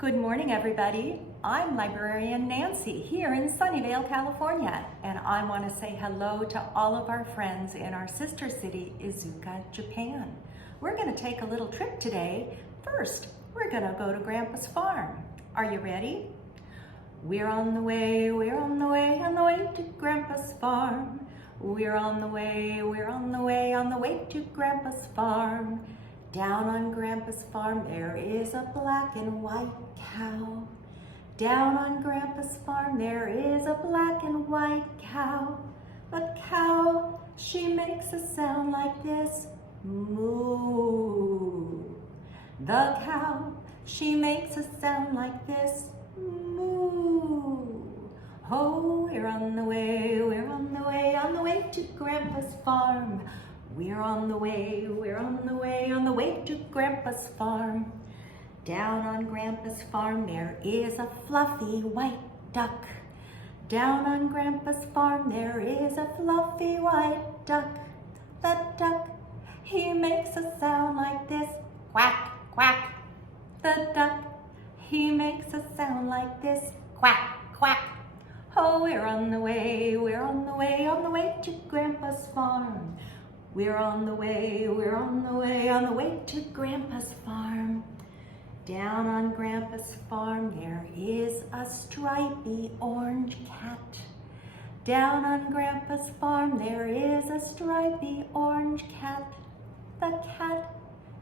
Good morning, everybody. I'm Librarian Nancy here in Sunnyvale, California, and I want to say hello to all of our friends in our sister city, Iizuka, Japan. We're going to take a little trip today. First, we're going to go to Grandpa's farm. Are you ready? We're on the way to Grandpa's farm. We're on the way to Grandpa's farm. Down on Grandpa's farm there is a black and white cow. Down on Grandpa's farm there is a black and white cow. The cow, she makes a sound like this, moo. The cow, she makes a sound like this, moo. Oh, we're on the way to Grandpa's farm. We're on the way to Grandpa's farm. Down on Grandpa's farm there is a fluffy white duck. Down on Grandpa's farm there is a fluffy white duck. The duck, he makes a sound like this, quack, quack. The duck, he makes a sound like this, quack, quack. Oh, we're on the way to Grandpa's farm. We're on the way to Grandpa's farm. Down on Grandpa's farm there is a stripy orange cat. Down on Grandpa's farm there is a stripy orange cat. The cat,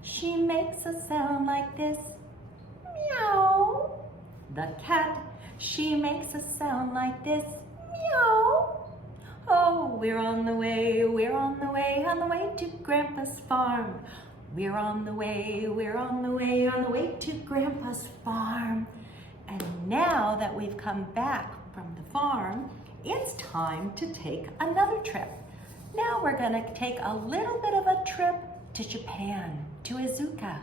she makes a sound like this, meow. The cat, she makes a sound like this, meow. Oh, we're on the way to Grandpa's farm. We're on the way to Grandpa's farm. And now that we've come back from the farm, it's time to take another trip. Now we're gonna take a little bit of a trip to Japan, to Iizuka.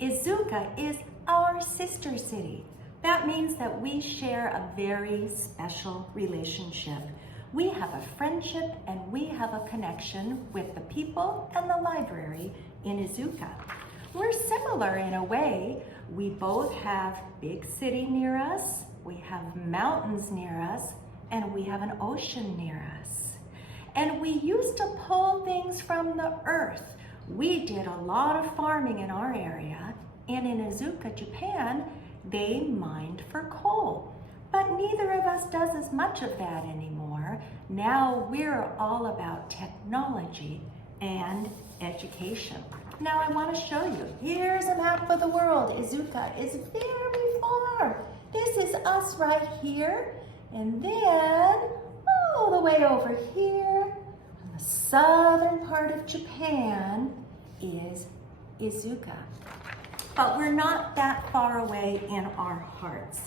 Iizuka is our sister city. That means that we share a very special relationship. We have a friendship and we have a connection with the people and the library in Iizuka. We're similar in a way. We both have big city near us, we have mountains near us, and we have an ocean near us. And we used to pull things from the earth. We did a lot of farming in our area, and in Iizuka, Japan, they mined for coal. But neither of us does as much of that anymore. Now we're all about technology and education. Now I want to show you. Here's a map of the world. Iizuka is very far. This is us right here. And then all the way over here, on the southern part of Japan, is Iizuka. But we're not that far away in our hearts.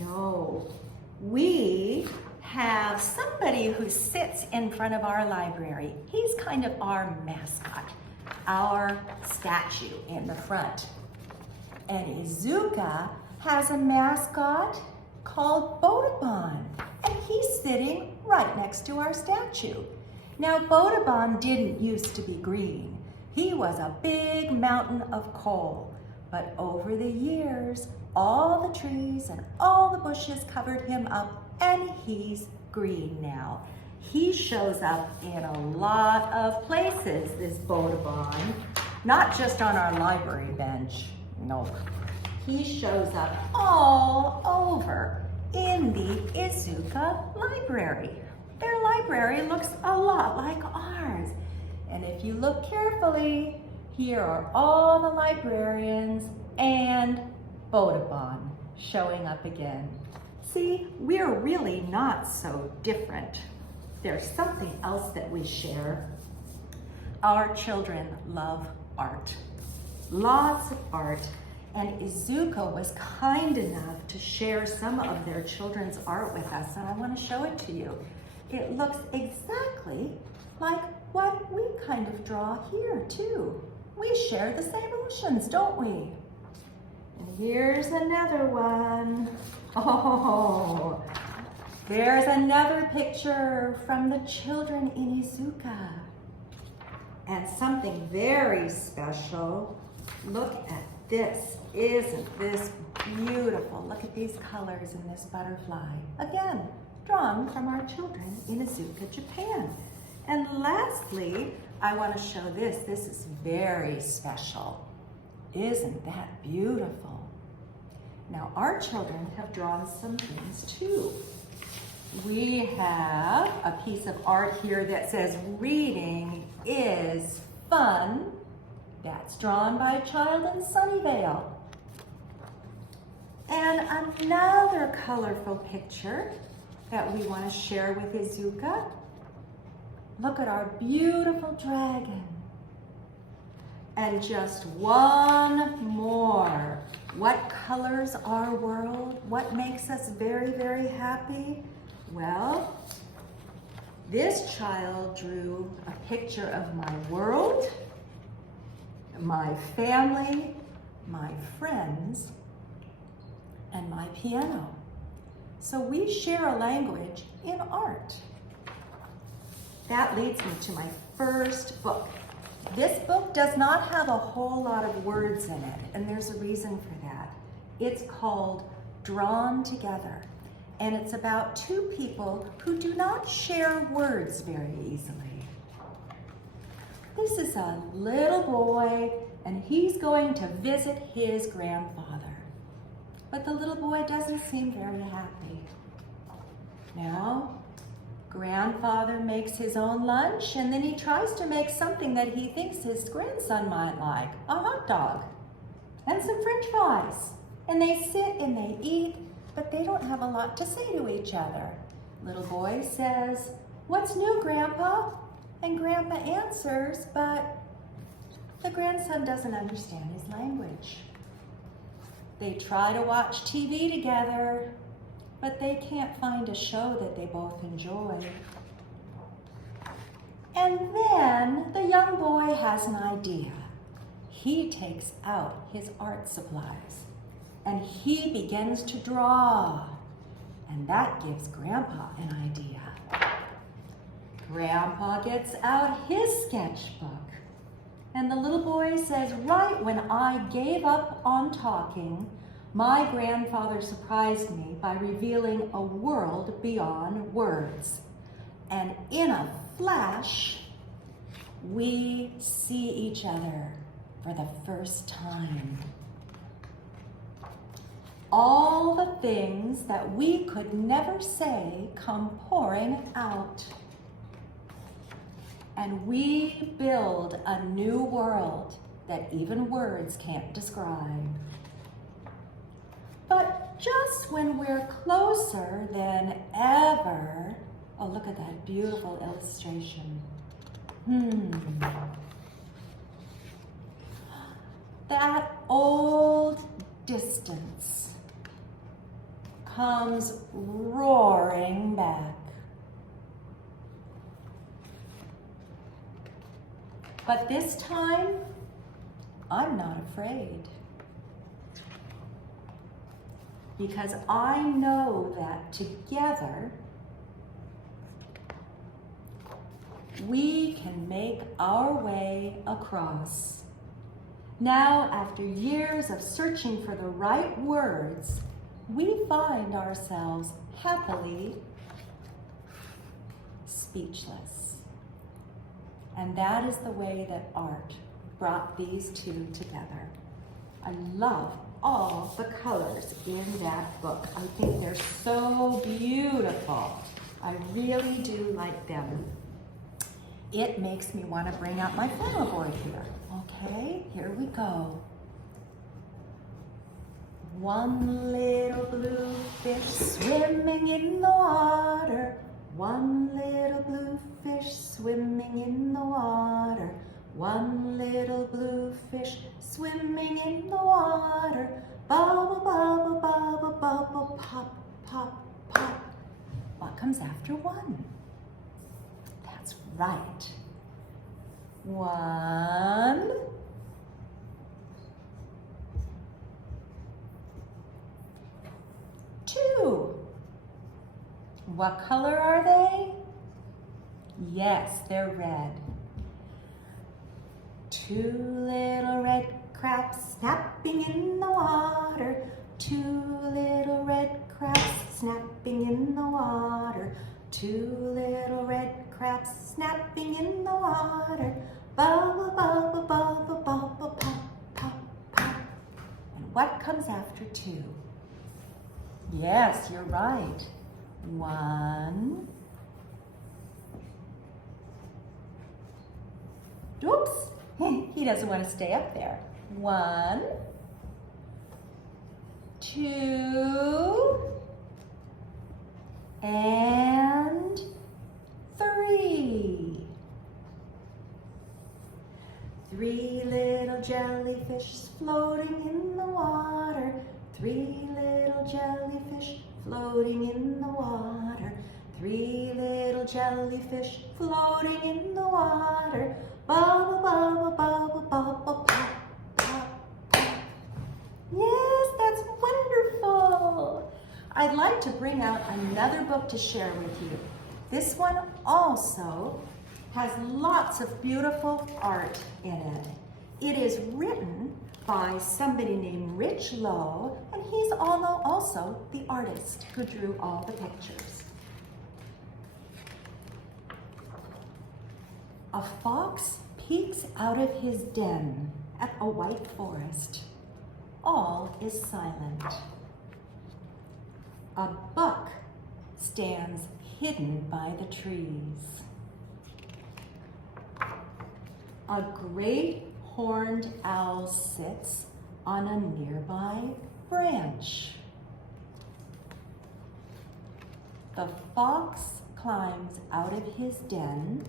No, we have somebody who sits in front of our library. He's kind of our mascot, our statue in the front. And Iizuka has a mascot called Botabon, and he's sitting right next to our statue. Now, Botabon didn't used to be green. He was a big mountain of coal, but over the years, all the trees and all the bushes covered him up, and he's green now. He shows up in a lot of places, this Botabon, not just on our library bench. No, he shows up all over in the Iizuka library. Their library looks a lot like ours. And if you look carefully, here are all the librarians and Botabon showing up again. See, we're really not so different. There's something else that we share. Our children love art, lots of art, and Iizuka was kind enough to share some of their children's art with us, and I want to show it to you. It looks exactly like what we kind of draw here too. We share the same oceans, don't we? And here's another one. Oh, there's another picture from the children in Iizuka. And something very special. Look at this. Isn't this Beautiful. Look at these colors in this butterfly. Again, drawn from our children in Iizuka, Japan. And lastly, I want to show this. This is very special. Isn't that beautiful? Now, our children have drawn some things too. We have a piece of art here that says, "Reading is fun." That's drawn by a child in Sunnyvale. And another colorful picture that we want to share with Iizuka. Look at our beautiful dragon. And just one more. What colors our world? What makes us very, very happy? Well, this child drew a picture of my world, my family, my friends, and my piano. So we share a language in art. That leads me to my first book. This book does not have a whole lot of words in it, and there's a reason for that. It's called Drawn Together, and it's about two people who do not share words very easily. This is a little boy, and he's going to visit his grandfather. But the little boy doesn't seem very happy. Now, grandfather makes his own lunch, and then he tries to make something that he thinks his grandson might like, a hot dog and some French fries. And they sit and they eat, but they don't have a lot to say to each other. Little boy says, "What's new, Grandpa?" And Grandpa answers, but the grandson doesn't understand his language. They try to watch TV together, but they can't find a show that they both enjoy. And then the young boy has an idea. He takes out his art supplies and he begins to draw. And that gives Grandpa an idea. Grandpa gets out his sketchbook. And the little boy says, "Right when I gave up on talking, my grandfather surprised me by revealing a world beyond words. And in a flash, we see each other for the first time. All the things that we could never say come pouring out. And we build a new world that even words can't describe. But just when we're closer than ever," oh, look at that beautiful illustration. That old distance comes roaring back. But this time, I'm not afraid. Because I know that together, we can make our way across. Now, after years of searching for the right words, we find ourselves happily speechless. And that is the way that art brought these two together. I love all the colors in that book. I think they're so beautiful. I really do like them. It makes me want to bring out my flower board here. Okay, here we go. One little blue fish swimming in the water. One little blue fish swimming in the water. One little blue fish swimming in the water. Bubble, bubble, bubble, bubble, pop, pop, pop. What comes after one? That's right. One. Two. What color are they? Yes, they're red. Two little red crabs snapping in the water. Two little red crabs snapping in the water. Two little red crabs snapping in the water. Bubble, bubble, bubble, bubble, pop, pop, pop. And what comes after two? Yes, you're right. One. Oops, he doesn't want to stay up there. One. Two. And three. Three little jellyfish floating in the water. Three little jellyfish floating in the water. Three little jellyfish floating in the water. Bubble, bubble, bubble, bubble, pop, pop, pop. Yes, that's wonderful. I'd like to bring out another book to share with you. This one also has lots of beautiful art in it. It is written by somebody named Rich Lowe, and he's also the artist who drew all the pictures. A fox peeks out of his den at a white forest. All is silent. A buck stands hidden by the trees. A great horned owl sits on a nearby branch. The fox climbs out of his den.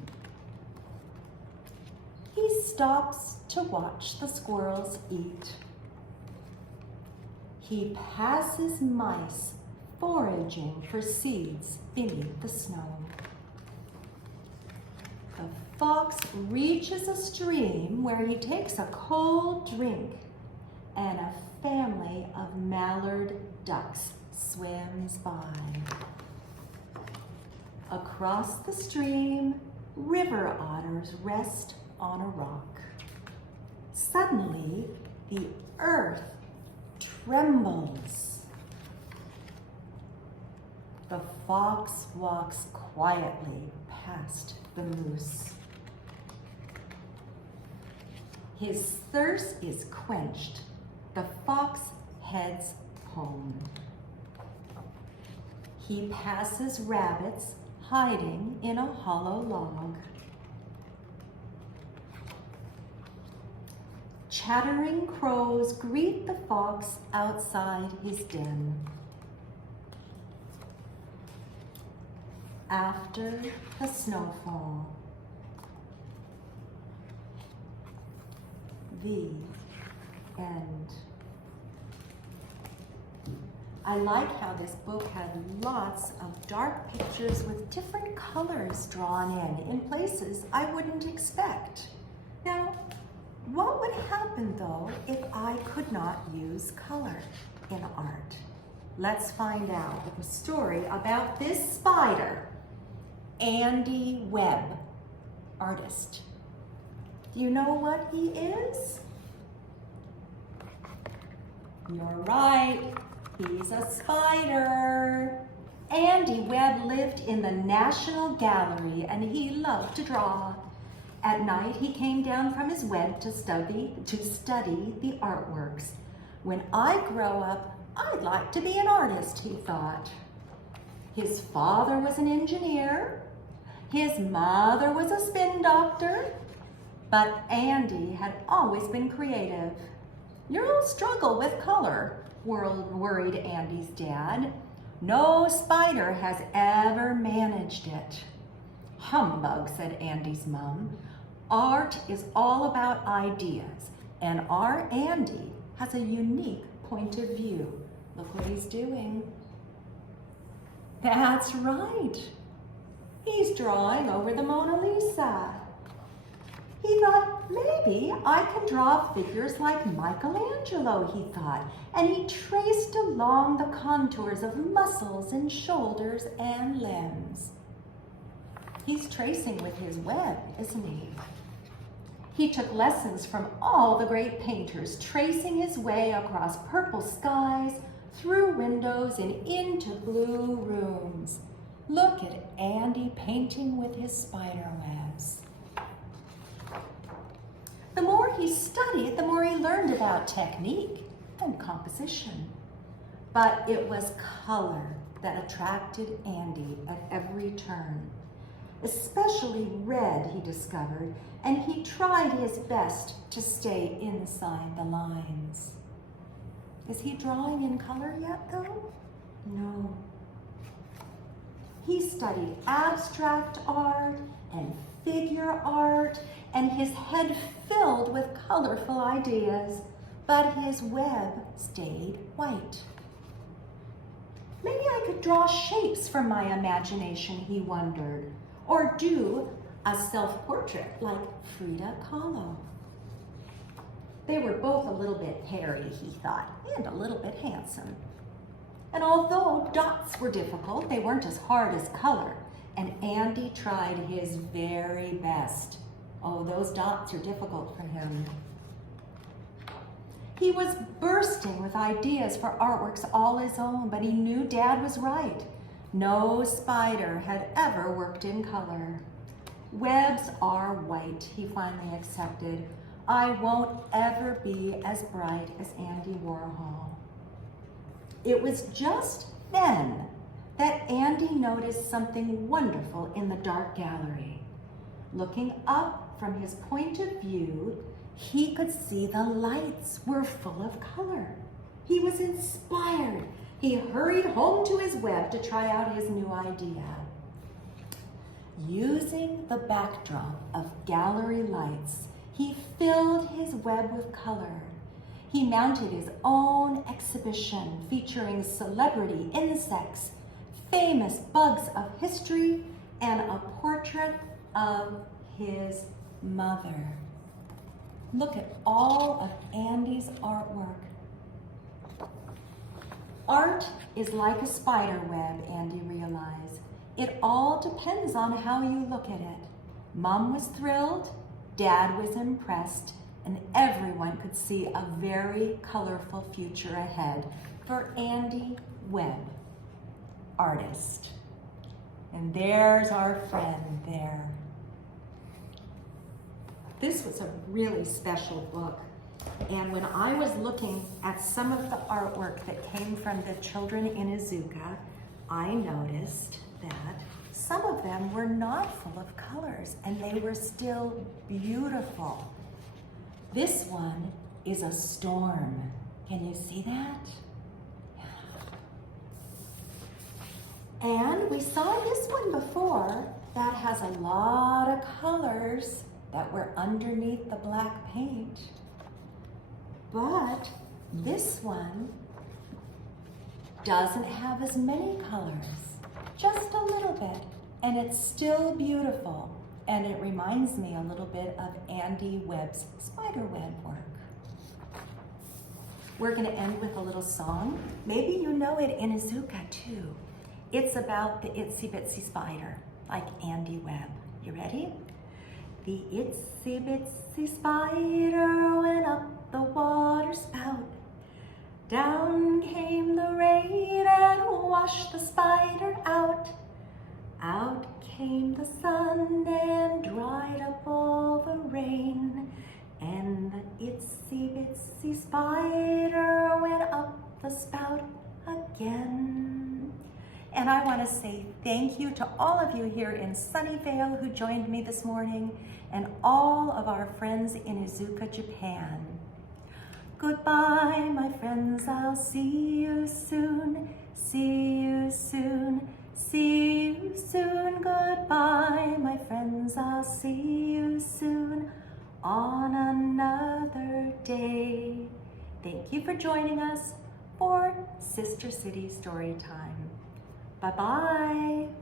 He stops to watch the squirrels eat. He passes mice foraging for seeds beneath the snow. The fox reaches a stream where he takes a cold drink, and a family of mallard ducks swims by. Across the stream, river otters rest on a rock. Suddenly, the earth trembles. The fox walks quietly past the moose. His thirst is quenched. The fox heads home. He passes rabbits hiding in a hollow log. Chattering crows greet the fox outside his den. After the snowfall. The end. I like how this book had lots of dark pictures with different colors drawn in places I wouldn't expect. Now, what would happen though if I could not use color in art? Let's find out a story about this spider, Andy Webb, artist. Do you know what he is? You're right, he's a spider. Andy Webb lived in the National Gallery and he loved to draw. At night, he came down from his web to study the artworks. When I grow up, I'd like to be an artist, he thought. His father was an engineer. His mother was a spin doctor. But Andy had always been creative. You'll struggle with color, worried Andy's dad. No spider has ever managed it. Humbug, said Andy's mom. Art is all about ideas, and our Andy has a unique point of view. Look what he's doing. That's right. He's drawing over the Mona Lisa. He thought, maybe I can draw figures like Michelangelo, he thought, and he traced along the contours of muscles and shoulders and limbs. He's tracing with his web, isn't he? He took lessons from all the great painters, tracing his way across purple skies, through windows and into blue rooms. Look at Andy painting with his spider webs. The more he studied, the more he learned about technique and composition. But it was color that attracted Andy at every turn. Especially red, he discovered, and he tried his best to stay inside the lines. Is he drawing in color yet, though? No. He studied abstract art and figure art, and his head filled with colorful ideas, but his web stayed white. Maybe I could draw shapes from my imagination, he wondered, or do a self-portrait like Frida Kahlo. They were both a little bit hairy, he thought, and a little bit handsome. And although dots were difficult, they weren't as hard as color, and Andy tried his very best. Oh, those dots are difficult for him. He was bursting with ideas for artworks all his own, but he knew Dad was right. No spider had ever worked in color. Webs are white, he finally accepted. I won't ever be as bright as Andy Warhol. It was just then that Andy noticed something wonderful in the dark gallery. Looking up from his point of view, he could see the lights were full of color. He was inspired. He hurried home to his web to try out his new idea. Using the backdrop of gallery lights, he filled his web with color. He mounted his own exhibition featuring celebrity insects, famous bugs of history, and a portrait of his mother. Look at all of Andy's artwork. Art is like a spider web, Andy realized. It all depends on how you look at it. Mom was thrilled, Dad was impressed, and everyone could see a very colorful future ahead for Andy Webb, artist. And there's our friend there. This was a really special book. And when I was looking at some of the artwork that came from the children in Iizuka, I noticed that some of them were not full of colors and they were still beautiful. This one is a storm. Can you see that? And we saw this one before that has a lot of colors that were underneath the black paint. But this one doesn't have as many colors, just a little bit, and it's still beautiful. And it reminds me a little bit of Andy Webb's spiderweb work. We're gonna end with a little song. Maybe you know it in Iizuka too. It's about the Itsy Bitsy spider, like Andy Webb. You ready? The itsy bitsy spider went up the water spout. Down came the rain and washed the spider out. Out came the sun and dried up all the rain. And the itsy bitsy spider went up the spout again. And I want to say thank you to all of you here in Sunnyvale who joined me this morning, and all of our friends in Iizuka, Japan. Goodbye, my friends, I'll see you soon, see you soon, see you soon. Goodbye, my friends, I'll see you soon on another day. Thank you for joining us for Sister City Storytime. Bye-bye.